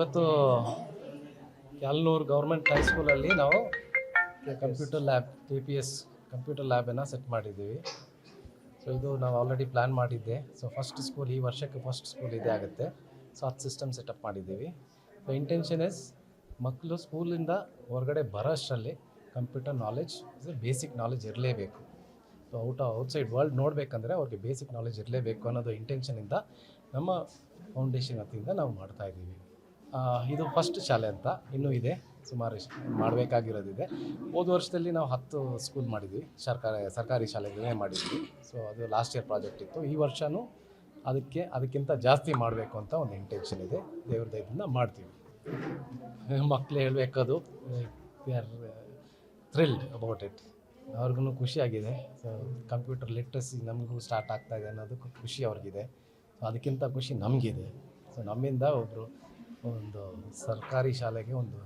ಇವತ್ತು ಕ್ಯಾಲ್ನೂರು ಗೌರ್ಮೆಂಟ್ ಹೈಸ್ಕೂಲಲ್ಲಿ ನಾವು ಕಂಪ್ಯೂಟರ್ ಲ್ಯಾಬ್ KPS ಕಂಪ್ಯೂಟರ್ ಲ್ಯಾಬನ್ನು ಸೆಟ್ ಮಾಡಿದ್ದೀವಿ. ಸೊ ಇದು ನಾವು ಆಲ್ರೆಡಿ ಪ್ಲ್ಯಾನ್ ಮಾಡಿದ್ದೆ. ಸೊ ಫಸ್ಟ್ ಸ್ಕೂಲ್, ಈ ವರ್ಷಕ್ಕೆ ಫಸ್ಟ್ ಸ್ಕೂಲ್ ಇದೇ ಆಗುತ್ತೆ. ಸೊ 10 ಸಿಸ್ಟಮ್ ಸೆಟಪ್ ಮಾಡಿದ್ದೀವಿ. ಸೊ ಇಂಟೆನ್ಷನ್ ಇಸ್ ಮಕ್ಕಳು ಸ್ಕೂಲಿಂದ ಹೊರಗಡೆ ಬರೋಷ್ಟರಲ್ಲಿ ಕಂಪ್ಯೂಟರ್ ನಾಲೆಜ್ ಬೇಸಿಕ್ ನಾಲೆಜ್ ಇರಲೇಬೇಕು. ಸೊ ಔಟ್ಸೈಡ್ ವರ್ಲ್ಡ್ ನೋಡಬೇಕಂದ್ರೆ ಅವ್ರಿಗೆ ಬೇಸಿಕ್ ನಾಲೆಜ್ ಇರಲೇಬೇಕು ಅನ್ನೋದು ಇಂಟೆನ್ಷನಿಂದ ನಮ್ಮ ಫೌಂಡೇಶನ್ ವತಿಯಿಂದ ನಾವು ಮಾಡ್ತಾಯಿದ್ದೀವಿ. ಇದು ಫಸ್ಟ್ ಶಾಲೆ ಅಂತ ಇನ್ನೂ ಇದೆ, ಸುಮಾರು ಮಾಡಬೇಕಾಗಿರೋದಿದೆ. ಹೋದ ವರ್ಷದಲ್ಲಿ ನಾವು 10 ಸ್ಕೂಲ್ ಮಾಡಿದ್ವಿ, ಸರ್ಕಾರಿ ಶಾಲೆಗಳೇ ಮಾಡಿದ್ವಿ. ಸೊ ಅದು ಲಾಸ್ಟ್ ಇಯರ್ ಪ್ರಾಜೆಕ್ಟ್ ಇತ್ತು. ಈ ವರ್ಷವೂ ಅದಕ್ಕಿಂತ ಜಾಸ್ತಿ ಮಾಡಬೇಕು ಅಂತ ಒಂದು ಇಂಟೆನ್ಷನ್ ಇದೆ. ದೇವ್ರ ದಯದಿಂದ ಮಾಡ್ತೀವಿ. ಮಕ್ಕಳು ಹೇಳಬೇಕದು they are thrilled about it. ಅವ್ರಿಗೂ ಖುಷಿಯಾಗಿದೆ. ಸೊ ಕಂಪ್ಯೂಟರ್ ಲಿಟ್ರಸಿ ನಮಗೂ ಸ್ಟಾರ್ಟ್ ಆಗ್ತಾಯಿದೆ ಅನ್ನೋದಕ್ಕೂ ಖುಷಿ ಅವ್ರಿಗಿದೆ. ಸೊ ಅದಕ್ಕಿಂತ ಖುಷಿ ನಮಗಿದೆ. ಸೊ ನಮ್ಮಿಂದ ಒಂದು ಸರ್ಕಾರಿ ಶಾಲೆಗೆ ಒಂದು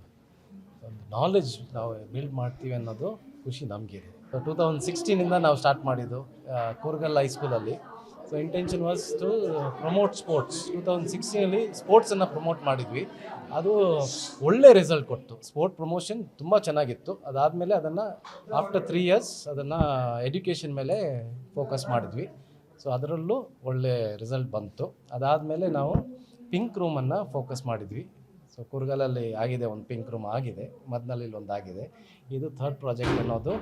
ನಾಲೆಜ್ ನಾವು ಬಿಲ್ಡ್ ಮಾಡ್ತೀವಿ ಅನ್ನೋದು ಖುಷಿ ನಮಗಿದೆ. ಸೊ 2016ಇಂದ ನಾವು ಸ್ಟಾರ್ಟ್ ಮಾಡಿದ್ದು ಕೂರ್ಗಲ್ ಹೈಸ್ಕೂಲಲ್ಲಿ. So intention was to promote sports. 2016ಅಲ್ಲಿ ಸ್ಪೋರ್ಟ್ಸನ್ನು ಪ್ರಮೋಟ್ ಮಾಡಿದ್ವಿ. ಅದು ಒಳ್ಳೆ ರಿಸಲ್ಟ್ ಕೊಟ್ಟು ಸ್ಪೋರ್ಟ್ ಪ್ರಮೋಷನ್ ತುಂಬ ಚೆನ್ನಾಗಿತ್ತು. ಅದಾದಮೇಲೆ ಅದನ್ನು ಆಫ್ಟರ್ 3 ಇಯರ್ಸ್ ಅದನ್ನು ಎಡ್ಯುಕೇಷನ್ ಮೇಲೆ ಫೋಕಸ್ ಮಾಡಿದ್ವಿ. ಸೊ ಅದರಲ್ಲೂ ಒಳ್ಳೆ ರಿಸಲ್ಟ್ ಬಂತು. ಅದಾದಮೇಲೆ ನಾವು ಪಿಂಕ್ ರೂಮನ್ನು ಫೋಕಸ್ ಮಾಡಿದ್ವಿ. ಸೊ ಕೂರ್ಗಲಲ್ಲಿ ಆಗಿದೆ, ಒಂದು ಪಿಂಕ್ ರೂಮ್ ಆಗಿದೆ, ಮದ್ನಳ್ಳಿಲಿ ಒಂದು ಆಗಿದೆ. ಇದು 3rd ಪ್ರಾಜೆಕ್ಟ್ ಅನ್ನೋದು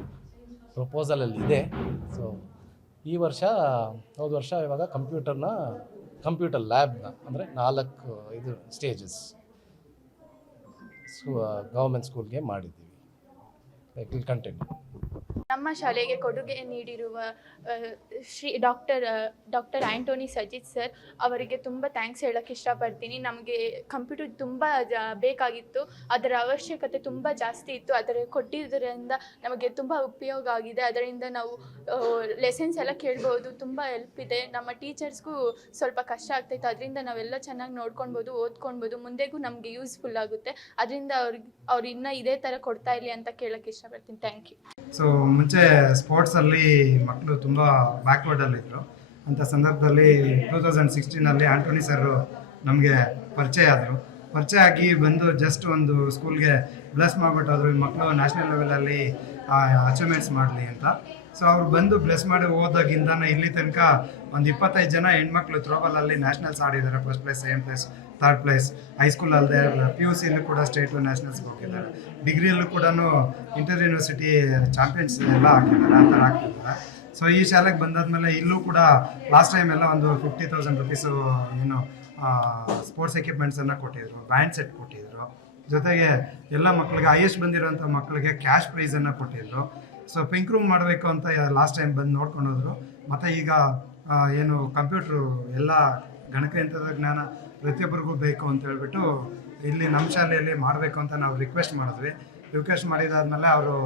ಪ್ರಪೋಸಲಲ್ಲಿ ಇದೆ. ಸೊ ಈ ವರ್ಷ, ಹೋದ ವರ್ಷ ಇವಾಗ ಕಂಪ್ಯೂಟರ್ ಲ್ಯಾಬ್ನ ಅಂದರೆ 4 ಇದು ಸ್ಟೇಜಸ್ ಗೌರ್ಮೆಂಟ್ ಸ್ಕೂಲ್ಗೆ ಮಾಡಿದ್ದೀವಿ. It will continue. ನಮ್ಮ ಶಾಲೆಗೆ ಕೊಡುಗೆ ನೀಡಿರುವ ಶ್ರೀ ಡಾಕ್ಟರ್ ಆಂಟೋನಿ ಸಜಿತ್ ಸರ್ ಅವರಿಗೆ ತುಂಬ ಥ್ಯಾಂಕ್ಸ್ ಹೇಳೋಕ್ಕೆ ಇಷ್ಟಪಡ್ತೀನಿ. ನಮಗೆ ಕಂಪ್ಯೂಟರ್ ತುಂಬ ಬೇಕಾಗಿತ್ತು, ಅದರ ಅವಶ್ಯಕತೆ ತುಂಬ ಜಾಸ್ತಿ ಇತ್ತು. ಅದರ ಕೊಟ್ಟಿದ್ದರಿಂದ ನಮಗೆ ತುಂಬ ಉಪಯೋಗ ಆಗಿದೆ. ಅದರಿಂದ ನಾವು ಲೆಸನ್ಸ್ ಎಲ್ಲ ಕೇಳ್ಬೋದು, ತುಂಬ ಹೆಲ್ಪ್ ಇದೆ. ನಮ್ಮ ಟೀಚರ್ಸ್ಗೂ ಸ್ವಲ್ಪ ಕಷ್ಟ ಆಗ್ತಾಯಿತ್ತು, ಅದರಿಂದ ನಾವೆಲ್ಲ ಚೆನ್ನಾಗಿ ನೋಡ್ಕೊಳ್ಬೋದು, ಓದ್ಕೊಳ್ಬೋದು, ಮುಂದೆಗೂ ನಮಗೆ ಯೂಸ್ಫುಲ್ ಆಗುತ್ತೆ. ಅದರಿಂದ ಅವ್ರು ಇನ್ನೂ ಇದೇ ಥರ ಕೊಡ್ತಾ ಇರಲಿ ಅಂತ ಕೇಳೋಕ್ಕೆ ಇಷ್ಟಪಡ್ತೀನಿ. Thank you. ಸೊ ಮುಂಚೆ ಸ್ಪೋರ್ಟ್ಸಲ್ಲಿ ಮಕ್ಕಳು ತುಂಬ ಬ್ಯಾಕ್ವರ್ಡಲ್ಲಿದ್ದರು. ಅಂಥ ಸಂದರ್ಭದಲ್ಲಿ 2016ಅಲ್ಲಿ ಆಂಟೋನಿ ಸರ್ ನಮಗೆ ಪರಿಚಯ ಆಗಿ ಬಂದು ಜಸ್ಟ್ ಒಂದು ಸ್ಕೂಲ್ಗೆ ಬ್ಲೆಸ್ ಮಾಡಿಬಿಟ್ಟು ಈ ಮಕ್ಕಳು ನ್ಯಾಷನಲ್ ಲೆವೆಲಲ್ಲಿ ಅಚೀವ್ಮೆಂಟ್ಸ್ ಮಾಡಲಿ ಅಂತ. ಸೊ ಅವ್ರು ಬಂದು ಬ್ಲೆಸ್ ಮಾಡಿ ಹೋದಾಗಿಂದನೇ ಇಲ್ಲಿ ತನಕ ಒಂದು 25 ಜನ ಹೆಣ್ಮಕ್ಳು ಥ್ರೋಬಾಲಲ್ಲಿ ನ್ಯಾಷನಲ್ಸ್ ಆಡಿದ್ದಾರೆ. First place, second place, 3rd place. High school ಅಲ್ಲದೆ PUCಯಲ್ಲೂ ಕೂಡ ಸ್ಟೇಟು ನ್ಯಾಷನಲ್ಸ್ಗೆ ಹೋಗಿದ್ದಾರೆ. ಡಿಗ್ರಿಯಲ್ಲೂ ಕೂಡ ಇಂಟರ್ ಯೂನಿವರ್ಸಿಟಿ ಚಾಂಪಿಯನ್ಸ್ ಎಲ್ಲ ಹಾಕಿದ್ದಾರೆ, ಆ ಥರ ಆಗ್ತಿದ್ದಾರೆ. ಸೊ ಈ ಶಾಲೆಗೆ ಬಂದಾದ್ಮೇಲೆ ಇಲ್ಲೂ ಕೂಡ ಲಾಸ್ಟ್ ಟೈಮ್ ಎಲ್ಲ ಒಂದು 50,000 ರುಪೀಸು ಏನು ಸ್ಪೋರ್ಟ್ಸ್ ಎಕ್ವಿಪ್ಮೆಂಟ್ಸನ್ನು ಕೊಟ್ಟಿದ್ರು, ಬ್ಯಾಂಡ್ ಸೆಟ್ ಕೊಟ್ಟಿದ್ರು. ಜೊತೆಗೆ ಎಲ್ಲ ಮಕ್ಕಳಿಗೆ ಹೈಯೆಸ್ಟ್ ಬಂದಿರೋಂಥ ಮಕ್ಕಳಿಗೆ ಕ್ಯಾಶ್ ಪ್ರೈಸನ್ನು ಕೊಟ್ಟಿದ್ರು. ಸೊ ಪಿಂಕ್ ರೂಮ್ ಮಾಡಬೇಕು ಅಂತ ಲಾಸ್ಟ್ ಟೈಮ್ ಬಂದು ನೋಡ್ಕೊಂಡು ಹೋದ್ರು. ಮತ್ತು ಈಗ ಏನು ಕಂಪ್ಯೂಟ್ರು ಎಲ್ಲ ಗಣಕಯಂತ್ರದ ಜ್ಞಾನ ಪ್ರತಿಯೊಬ್ಬರಿಗೂ ಬೇಕು ಅಂತ ಹೇಳ್ಬಿಟ್ಟು ಇಲ್ಲಿ ನಮ್ಮ ಶಾಲೆಯಲ್ಲಿ ಮಾಡಬೇಕು ಅಂತ ನಾವು ರಿಕ್ವೆಸ್ಟ್ ಮಾಡಿದಾದ್ಮೇಲೆ ಅವರು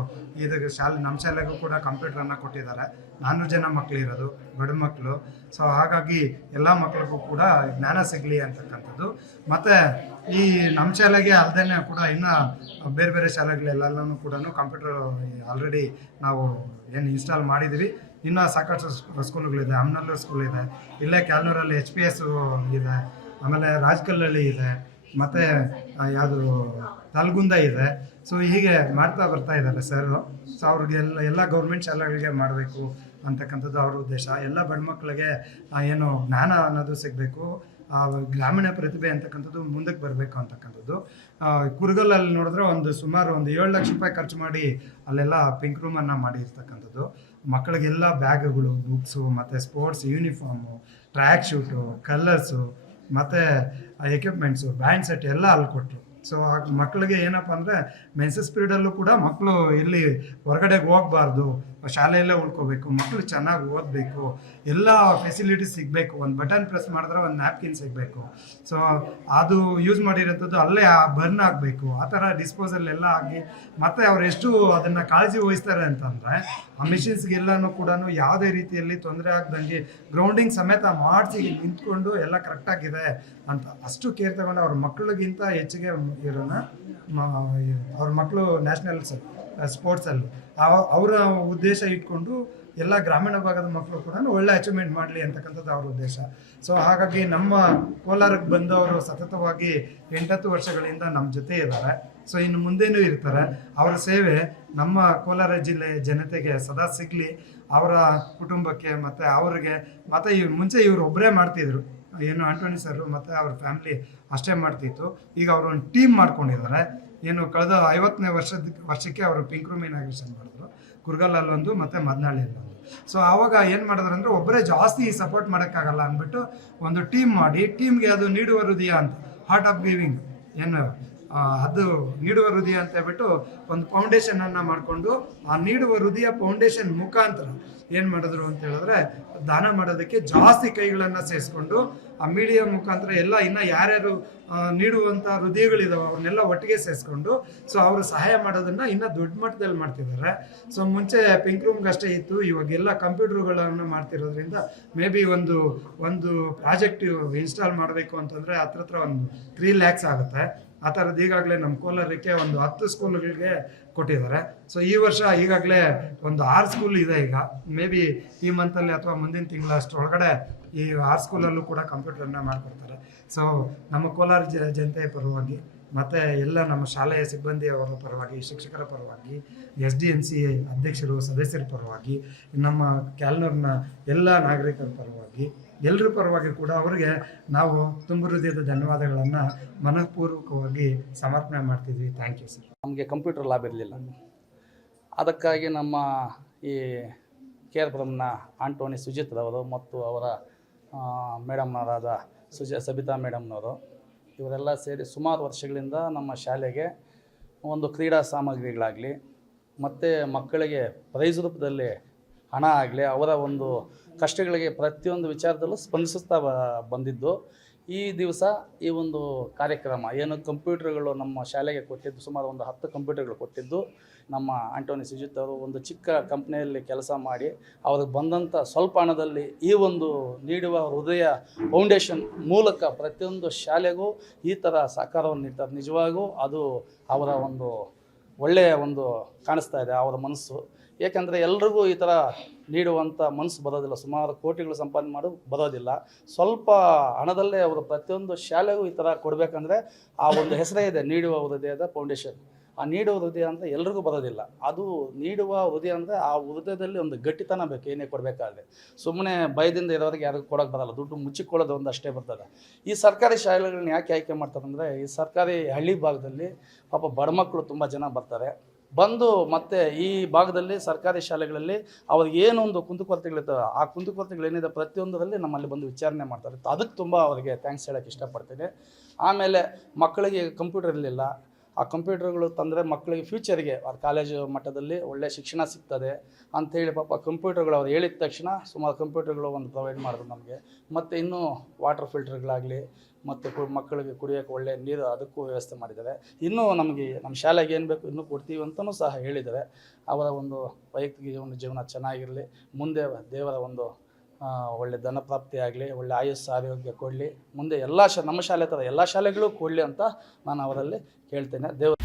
ಇದಕ್ಕೆ ನಮ್ಮ ಶಾಲೆಗೂ ಕೂಡ ಕಂಪ್ಯೂಟ್ರನ್ನು ಕೊಟ್ಟಿದ್ದಾರೆ. 400 ಜನ ಮಕ್ಕಳು ಇರೋದು, ಬಡ ಮಕ್ಕಳು. ಸೊ ಹಾಗಾಗಿ ಎಲ್ಲ ಮಕ್ಕಳಿಗೂ ಕೂಡ ಜ್ಞಾನ ಸಿಗಲಿ ಅಂತಕ್ಕಂಥದ್ದು. ಮತ್ತು ಈ ನಮ್ಮ ಶಾಲೆಗೆ ಅಲ್ಲದೇ ಕೂಡ ಇನ್ನು ಬೇರೆ ಬೇರೆ ಶಾಲೆಗಳೆಲ್ಲನೂ ಕೂಡ ಕಂಪ್ಯೂಟರ್ ಆಲ್ರೆಡಿ ನಾವು ಏನು ಇನ್ಸ್ಟಾಲ್ ಮಾಡಿದ್ದೀವಿ. ಇನ್ನೂ ಸಾಕಷ್ಟು ಸ್ಕೂಲ್ಗಳಿದೆ. ಅಮ್ನಲ್ಲೂರು ಸ್ಕೂಲ್ ಇದೆ, ಇಲ್ಲೇ ಕ್ಯಾಲ್ನೂರಲ್ಲಿ HPS ಇದೆ, ಆಮೇಲೆ ರಾಜಕಲ್ಲಳ್ಳಿ ಇದೆ, ಮತ್ತು ಯಾವುದು ತಲ್ಗುಂದ ಇದೆ. ಸೊ ಹೀಗೆ ಮಾಡ್ತಾ ಬರ್ತಾ ಇದ್ದಾರೆ ಸರ್. ಸೊ ಅವ್ರಿಗೆ ಎಲ್ಲ ಗೌರ್ಮೆಂಟ್ ಶಾಲೆಗಳಿಗೆ ಮಾಡಬೇಕು ಅಂತಕ್ಕಂಥದ್ದು ಅವ್ರ ಉದ್ದೇಶ. ಎಲ್ಲ ಬಡ ಮಕ್ಕಳಿಗೆ ಏನು ಜ್ಞಾನ ಅನ್ನೋದು ಸಿಗಬೇಕು, ಗ್ರಾಮೀಣ ಪ್ರತಿಭೆ ಅಂತಕ್ಕಂಥದ್ದು ಮುಂದಕ್ಕೆ ಬರಬೇಕು ಅಂತಕ್ಕಂಥದ್ದು. ಕುರುಗಲಲ್ಲಿ ನೋಡಿದ್ರೆ ಸುಮಾರು 7 ಲಕ್ಷ ರೂಪಾಯಿ ಖರ್ಚು ಮಾಡಿ ಅಲ್ಲೆಲ್ಲ ಪಿಂಕ್ ರೂಮನ್ನು ಮಾಡಿರ್ತಕ್ಕಂಥದ್ದು. ಮಕ್ಕಳಿಗೆಲ್ಲ ಬ್ಯಾಗ್ಗಳು, ಬುಕ್ಸು, ಮತ್ತು sports uniform, track suit, colours, ಮತ್ತು ಎಕ್ವಿಪ್ಮೆಂಟ್ಸು, ಬ್ಯಾಂಡ್ ಸೆಟ್ ಎಲ್ಲ ಅಲ್ಲಿ ಕೊಟ್ಟರು. ಸೊ ಮಕ್ಕಳಿಗೆ ಏನಪ್ಪ ಅಂದರೆ ಮೆನ್ಸಸ್ ಪೀರಿಯಡಲ್ಲೂ ಕೂಡ ಮಕ್ಕಳು ಇಲ್ಲಿ ಹೊರಗಡೆಗೆ ಹೋಗಬಾರ್ದು, ಶಾಲೆಯಲ್ಲೇ ಉಳ್ಕೋಬೇಕು, ಮಕ್ಕಳು ಚೆನ್ನಾಗಿ ಓದಬೇಕು, ಎಲ್ಲ ಫೆಸಿಲಿಟೀಸ್ ಸಿಗಬೇಕು. ಒಂದು ಬಟನ್ ಪ್ರೆಸ್ ಮಾಡಿದ್ರೆ ಒಂದು ನ್ಯಾಪ್ಕಿನ್ ಸಿಗಬೇಕು. ಸೊ ಅದು ಯೂಸ್ ಮಾಡಿರೋಂಥದ್ದು ಅಲ್ಲೇ ಬರ್ನ್ ಆಗಬೇಕು. ಆ ಥರ ಡಿಸ್ಪೋಸಲ್ ಎಲ್ಲ ಆಗಿ ಮತ್ತು ಅವ್ರು ಎಷ್ಟು ಅದನ್ನು ಕಾಳಜಿ ವಹಿಸ್ತಾರೆ ಅಂತಂದರೆ ಆ ಮಿಷಿನ್ಸ್ಗೆಲ್ಲನೂ ಕೂಡ ಯಾವುದೇ ರೀತಿಯಲ್ಲಿ ತೊಂದರೆ ಆಗ್ದಂಗೆ ಗ್ರೌಂಡಿಂಗ್ ಸಮೇತ ಮಾಡಿಸಿ ನಿಂತ್ಕೊಂಡು ಎಲ್ಲ ಕರೆಕ್ಟಾಗಿದೆ ಅಂತ ಅಷ್ಟು ಕೇರ್ ತಗೊಂಡು ಅವ್ರ ಮಕ್ಕಳಿಗಿಂತ ಹೆಚ್ಚಿಗೆ ಇರೋಣ ಅವ್ರ ಮಕ್ಕಳು ನ್ಯಾಷನಲ್ ಸ್ಪೋರ್ಟ್ಸಲ್ಲಿ ಅವರ ಉದ್ದೇಶ ಇಟ್ಕೊಂಡು ಎಲ್ಲ ಗ್ರಾಮೀಣ ಭಾಗದ ಮಕ್ಕಳು ಕೂಡ ಒಳ್ಳೆ ಅಚೀವ್ಮೆಂಟ್ ಮಾಡಲಿ ಅಂತಕ್ಕಂಥದ್ದು ಅವ್ರ ಉದ್ದೇಶ. ಸೊ ಹಾಗಾಗಿ ನಮ್ಮ ಕೋಲಾರಕ್ಕೆ ಬಂದವರು ಸತತವಾಗಿ 8 ವರ್ಷಗಳಿಂದ ನಮ್ಮ ಜೊತೆ ಇದ್ದಾರೆ. ಸೊ ಇನ್ನು ಮುಂದೇನೂ ಇರ್ತಾರೆ. ಅವರ ಸೇವೆ ನಮ್ಮ ಕೋಲಾರ ಜಿಲ್ಲೆ ಜನತೆಗೆ ಸದಾ ಸಿಗಲಿ, ಅವರ ಕುಟುಂಬಕ್ಕೆ ಮತ್ತು ಅವ್ರಿಗೆ. ಮತ್ತು ಮುಂಚೆ ಇವರು ಒಬ್ಬರೇ ಮಾಡ್ತಿದ್ರು, ಏನು ಆಂಟೋನಿ ಸರ್ ಮತ್ತು ಅವ್ರ ಫ್ಯಾಮಿಲಿ ಅಷ್ಟೇ ಮಾಡ್ತಿತ್ತು. ಈಗ ಅವರು ಒಂದು ಟೀಮ್ ಮಾಡ್ಕೊಂಡಿದ್ದಾರೆ. ಏನು ಕಳೆದ 50ನೇ ವರ್ಷಕ್ಕೆ ಅವರು ಪಿಂಕ್ ರೂಮ್ ಇನಾಗ್ರೇಷನ್ ಮಾಡಿದ್ರು, ಕುರ್ಗಲ್ಲೊಂದು ಮತ್ತು ಮದನಹಳ್ಳಿಯಲ್ಲೊಂದು. ಸೊ ಆವಾಗ ಏನು ಮಾಡಿದ್ರು ಅಂದರೆ ಒಬ್ಬರೇ ಜಾಸ್ತಿ ಸಪೋರ್ಟ್ ಮಾಡೋಕ್ಕಾಗಲ್ಲ ಅಂದ್ಬಿಟ್ಟು ಒಂದು ಟೀಮ್ ಮಾಡಿ, ಟೀಮ್ಗೆ ಅದು ನೀಡುವ ಹೃದಯ ಅಂತ, ಹಾರ್ಟ್ ಆಫ್ ಗಿವಿಂಗ್ ಏನು ಅದು ನೀಡುವ ಹೃದಯ ಅಂತ ಹೇಳ್ಬಿಟ್ಟು ಒಂದು ಫೌಂಡೇಶನನ್ನು ಮಾಡಿಕೊಂಡು, ಆ ನೀಡುವ ಹೃದಯ ಫೌಂಡೇಶನ್ ಮುಖಾಂತರ ಏನು ಮಾಡಿದ್ರು ಅಂತ ಹೇಳಿದ್ರೆ ದಾನ ಮಾಡೋದಕ್ಕೆ ಜಾಸ್ತಿ ಕೈಗಳನ್ನು ಸೇರಿಸ್ಕೊಂಡು ಆ ಮೀಡಿಯಾ ಮುಖಾಂತರ ಎಲ್ಲ ಇನ್ನು ಯಾರ್ಯಾರು ನೀಡುವಂಥ ಹೃದಯಗಳಿದಾವೆ ಅವ್ರನ್ನೆಲ್ಲ ಒಟ್ಟಿಗೆ ಸೇರಿಸ್ಕೊಂಡು ಸೊ ಅವರು ಸಹಾಯ ಮಾಡೋದನ್ನು ಇನ್ನೂ ದೊಡ್ಡ ಮಟ್ಟದಲ್ಲಿ ಮಾಡ್ತಿದ್ದಾರೆ. ಸೊ ಮುಂಚೆ ಪಿಂಕ್ ರೂಮ್ಗೆ ಅಷ್ಟೇ ಇತ್ತು, ಇವಾಗೆಲ್ಲ ಕಂಪ್ಯೂಟರ್ಗಳನ್ನು ಮಾಡ್ತಿರೋದ್ರಿಂದ ಮೇ ಬಿ ಒಂದು ಪ್ರಾಜೆಕ್ಟ್ ಇನ್ಸ್ಟಾಲ್ ಮಾಡಬೇಕು ಅಂತಂದರೆ ಹತ್ರ ಒಂದು 3 lakhs ಆಗುತ್ತೆ. ಆ ಥರದ್ದು ಈಗಾಗಲೇ ನಮ್ಮ ಕೋಲಾರಕ್ಕೆ ಒಂದು 10 ಸ್ಕೂಲ್ಗಳಿಗೆ ಕೊಟ್ಟಿದ್ದಾರೆ. ಸೊ ಈ ವರ್ಷ ಈಗಾಗಲೇ ಒಂದು 6 ಸ್ಕೂಲ್ ಇದೆ. ಈಗ ಮೇ ಬಿ ಈ ಮಂತಲ್ಲಿ ಅಥವಾ ಮುಂದಿನ ತಿಂಗಳ ಅಷ್ಟರೊಳಗಡೆ ಈ 6 ಸ್ಕೂಲಲ್ಲೂ ಕೂಡ ಕಂಪ್ಯೂಟರ್ನ ಮಾಡಿಕೊಡ್ತಾರೆ. ಸೊ ನಮ್ಮ ಕೋಲಾರ ಜನತೆಯ ಪರವಾಗಿ ಮತ್ತು ಎಲ್ಲ ನಮ್ಮ ಶಾಲೆಯ ಸಿಬ್ಬಂದಿಯವರ ಪರವಾಗಿ, ಶಿಕ್ಷಕರ ಪರವಾಗಿ, SDMC ಅಧ್ಯಕ್ಷರು ಸದಸ್ಯರ ಪರವಾಗಿ, ನಮ್ಮ ಕ್ಯಾಲ್ನೂರಿನ ಎಲ್ಲ ನಾಗರಿಕರ ಪರವಾಗಿ, ಎಲ್ಲರ ಪರವಾಗಿ ಕೂಡ ಅವರಿಗೆ ನಾವು ತುಂಬ ಹೃದಯದ ಧನ್ಯವಾದಗಳನ್ನು ಮನಃಪೂರ್ವಕವಾಗಿ ಸಮರ್ಪಣೆ ಮಾಡ್ತಿದ್ವಿ. Thank you sir. ನಮಗೆ ಕಂಪ್ಯೂಟರ್ ಲ್ಯಾಬ್ ಇರಲಿಲ್ಲ, ಅದಕ್ಕಾಗಿ ನಮ್ಮ ಈ ಕೇರ್ಪುರಂನ ಆಂಟೋನಿ ಸುಜಿತ್ರವರು ಮತ್ತು ಅವರ ಮೇಡಮ್ನವರಾದ ಸಬಿತಾ ಮೇಡಮ್ನವರು ಇವರೆಲ್ಲ ಸೇರಿ ಸುಮಾರು ವರ್ಷಗಳಿಂದ ನಮ್ಮ ಶಾಲೆಗೆ ಒಂದು ಕ್ರೀಡಾ ಸಾಮಗ್ರಿಗಳಾಗಲಿ ಮತ್ತು ಮಕ್ಕಳಿಗೆ ಪ್ರೈಸ್ ರೂಪದಲ್ಲಿ ಹಣ ಆಗಲಿ, ಅವರ ಒಂದು ಕಷ್ಟಗಳಿಗೆ ಪ್ರತಿಯೊಂದು ವಿಚಾರದಲ್ಲೂ ಸ್ಪಂದಿಸುತ್ತಾ ಬಂದಿದ್ದು. ಈ ದಿವಸ ಈ ಒಂದು ಕಾರ್ಯಕ್ರಮ ಏನು ಕಂಪ್ಯೂಟರ್ಗಳು ನಮ್ಮ ಶಾಲೆಗೆ ಕೊಟ್ಟಿದ್ದು, ಸುಮಾರು ಒಂದು 10 ಕಂಪ್ಯೂಟರ್ಗಳು ಕೊಟ್ಟಿದ್ದು ನಮ್ಮ ಆಂಟೋನಿ ಸುಜಿತ್ ಅವರು ಒಂದು ಚಿಕ್ಕ ಕಂಪ್ನಿಯಲ್ಲಿ ಕೆಲಸ ಮಾಡಿ ಅವ್ರಿಗೆ ಬಂದಂಥ ಸ್ವಲ್ಪ ಹಣದಲ್ಲಿ ಈ ಒಂದು ನೀಡುವ ಹೃದಯ ಫೌಂಡೇಶನ್ ಮೂಲಕ ಪ್ರತಿಯೊಂದು ಶಾಲೆಗೂ ಈ ಥರ ಸಹಕಾರವನ್ನು ನೀಡ್ತಾರೆ. ನಿಜವಾಗೂ ಅದು ಅವರ ಒಂದು ಒಳ್ಳೆಯ ಒಂದು ಕಾಣಿಸ್ತಾ ಇದೆ ಅವರ ಮನಸ್ಸು. ಏಕೆಂದರೆ ಎಲ್ರಿಗೂ ಈ ಥರ ನೀಡುವಂಥ ಮನಸ್ಸು ಬರೋದಿಲ್ಲ, ಸುಮಾರು ಕೋಟಿಗಳು ಸಂಪಾದನೆ ಮಾಡೋದು ಬರೋದಿಲ್ಲ. ಸ್ವಲ್ಪ ಹಣದಲ್ಲೇ ಅವರು ಪ್ರತಿಯೊಂದು ಶಾಲೆಗೂ ಈ ಥರ ಕೊಡಬೇಕಂದ್ರೆ ಆ ಒಂದು ಹೆಸರೇ ಇದೆ, ನೀಡುವ ಹೃದಯದ ಫೌಂಡೇಶನ್. ಆ ನೀಡುವ ಹೃದಯ ಅಂದರೆ ಎಲ್ರಿಗೂ ಬರೋದಿಲ್ಲ, ಅದು ನೀಡುವ ಹೃದಯ ಅಂದರೆ ಆ ಹೃದಯದಲ್ಲಿ ಒಂದು ಗಟ್ಟಿತನ ಬೇಕು. ಏನೇ ಕೊಡಬೇಕಾದ್ರೆ ಸುಮ್ಮನೆ ಭಯದಿಂದ ಇರೋರಿಗೆ ಯಾರಿಗೂ ಕೊಡೋಕ್ಕೆ ಬರೋಲ್ಲ, ದುಡ್ಡು ಮುಚ್ಚಿಕೊಳ್ಳೋದು ಒಂದು ಅಷ್ಟೇ ಬರ್ತದೆ. ಈ ಸರ್ಕಾರಿ ಶಾಲೆಗಳನ್ನ ಯಾಕೆ ಆಯ್ಕೆ ಮಾಡ್ತಾರೆ ಅಂದರೆ, ಈ ಸರ್ಕಾರಿ ಹಳ್ಳಿ ಭಾಗದಲ್ಲಿ ಪಾಪ ಬಡ ಮಕ್ಕಳು ತುಂಬ ಜನ ಬರ್ತಾರೆ, ಬಂದು ಮತ್ತು ಈ ಭಾಗದಲ್ಲಿ ಸರ್ಕಾರಿ ಶಾಲೆಗಳಲ್ಲಿ ಅವ್ರಿಗೆ ಏನೊಂದು ಕುಂದುಕೊರತೆಗಳಿರ್ತವೆ, ಆ ಕುಂದುಕೊರತೆಗಳೇನಿದೆ ಪ್ರತಿಯೊಂದರಲ್ಲಿ ನಮ್ಮಲ್ಲಿ ಬಂದು ವಿಚಾರಣೆ ಮಾಡ್ತಾರೆ. ಅದಕ್ಕೆ ತುಂಬ ಅವರಿಗೆ ಥ್ಯಾಂಕ್ಸ್ ಹೇಳೋಕ್ಕೆ ಇಷ್ಟಪಡ್ತೀನಿ. ಆಮೇಲೆ ಮಕ್ಕಳಿಗೆ ಕಂಪ್ಯೂಟರ್ ಇರಲಿಲ್ಲ, ಆ ಕಂಪ್ಯೂಟರ್ಗಳು ತಂದರೆ ಮಕ್ಕಳಿಗೆ ಫ್ಯೂಚರಿಗೆ ಅವ್ರ ಕಾಲೇಜು ಮಟ್ಟದಲ್ಲಿ ಒಳ್ಳೆಯ ಶಿಕ್ಷಣ ಸಿಗ್ತದೆ ಅಂಥೇಳಿ ಪಾಪ ಕಂಪ್ಯೂಟರ್ಗಳು ಅವ್ರು ಹೇಳಿದ ತಕ್ಷಣ ಸುಮಾರು ಕಂಪ್ಯೂಟರ್ಗಳು ಒಂದು ಪ್ರೊವೈಡ್ ಮಾಡಿದ್ರು ನಮಗೆ. ಮತ್ತು ಇನ್ನೂ ವಾಟರ್ ಫಿಲ್ಟರ್ಗಳಾಗಲಿ ಮತ್ತು ಮಕ್ಕಳಿಗೆ ಕುಡಿಯೋಕ್ಕೆ ಒಳ್ಳೆಯ ನೀರು ಅದಕ್ಕೂ ವ್ಯವಸ್ಥೆ ಮಾಡಿದ್ದಾರೆ. ಇನ್ನೂ ನಮಗೆ ನಮ್ಮ ಶಾಲೆಗೆ ಏನು ಬೇಕು ಇನ್ನೂ ಕೊಡ್ತೀವಿ ಅಂತಲೂ ಸಹ ಹೇಳಿದ್ದಾರೆ. ಅವರ ಒಂದು ವೈಯಕ್ತಿಕ ಜೀವನ ಚೆನ್ನಾಗಿರಲಿ, ಮುಂದೆ ದೇವರ ಒಂದು ಒಳ್ಳೆ ಧನ ಪ್ರಾಪ್ತಿ ಆಗಲಿ, ಒಳ್ಳೆ ಆಯುಸ್ಸು ಆರೋಗ್ಯ ಕೊಡಲಿ, ಮುಂದೆ ಎಲ್ಲ ನಮ್ಮ ಶಾಲೆ ಥರ ಎಲ್ಲ ಶಾಲೆಗಳು ಕೊಡಲಿ ಅಂತ ನಾನು ಅವರಲ್ಲಿ ಕೇಳ್ತೇನೆ. ದೇವರ